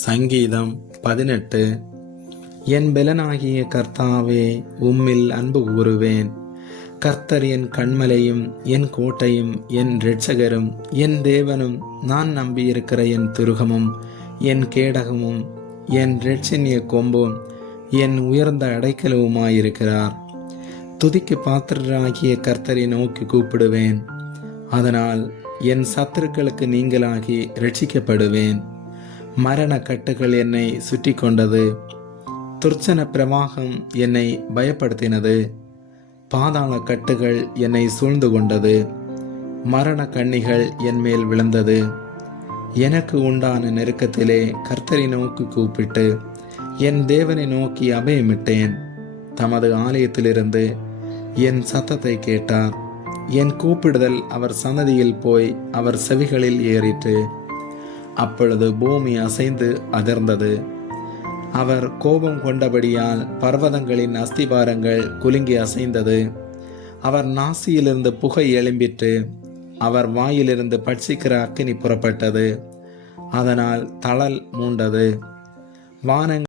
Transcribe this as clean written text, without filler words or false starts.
சங்கீதம் 18. என் பெலனாகிய கர்த்தாவே, உம்மில் அன்பு கூறுவேன். கர்த்தர் என் கன்மலையும் என் கோட்டையும் என் இரட்சகரும் என் தேவனும், நான் நம்பியிருக்கிற என் துருகமும் என் கேடகமும் என் இரட்சணிய கொம்பும் என் உயர்ந்த அடைக்கலவுமாயிருக்கிறார். துதிக்கு பாத்திரராகிய கர்த்தரை நோக்கி கூப்பிடுவேன். அதனால் என் சத்துருக்களுக்கு நீங்களாகி இரட்சிக்கப்படுவேன். மரண கட்டுகள் என்னை சுற்றி கொண்டது. துர்ச்சன பிரவாகம் என்னை பயப்படுத்தினது. பாதாள கட்டுகள் என்னை சூழ்ந்து கொண்டது. மரண கண்ணிகள் என் மேல் விழுந்தது. எனக்கு உண்டான நெருக்கத்திலே கர்த்தரை நோக்கி கூப்பிட்டு என் தேவனை நோக்கி அபயமிட்டேன். தமது ஆலயத்திலிருந்து என் சத்தத்தை கேட்டார். என் கூப்பிடுதல் அவர் சன்னதியில் போய் அவர் செவிகளில் ஏறிற்று. அப்பொழுது பூமி அசைந்து அதிர்ந்தது. அவர் கோபம் கொண்டபடியால் பர்வதங்களின் அஸ்திபாரங்கள் குலுங்கி அசைந்தது. அவர் நாசியிலிருந்து புகை எழும்பிற்று. அவர் வாயிலிருந்து பட்சிக்கிற அக்கினி புறப்பட்டது. அதனால் தழல் மூண்டது. வானங்கள்